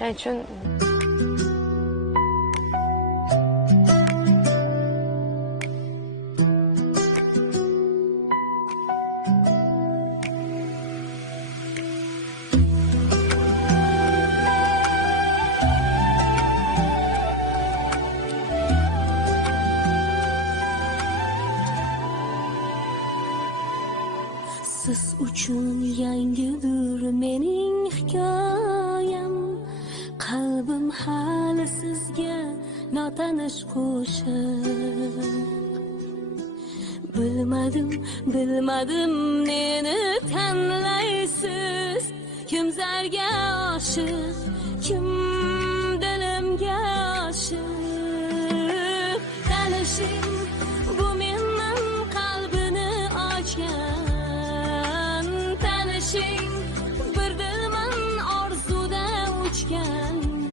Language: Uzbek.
Shuning uchun siz uchun yangidir mening hikoyam, qalbim hali sizga notanish qo'shiq. Bilmadim neni tanlaysiz, kim zarga oshiq, kim dilimga oshiq. Tanishing, bu mendan qalbini ochgan. Tanishing, bir dilman orzuda uchgan.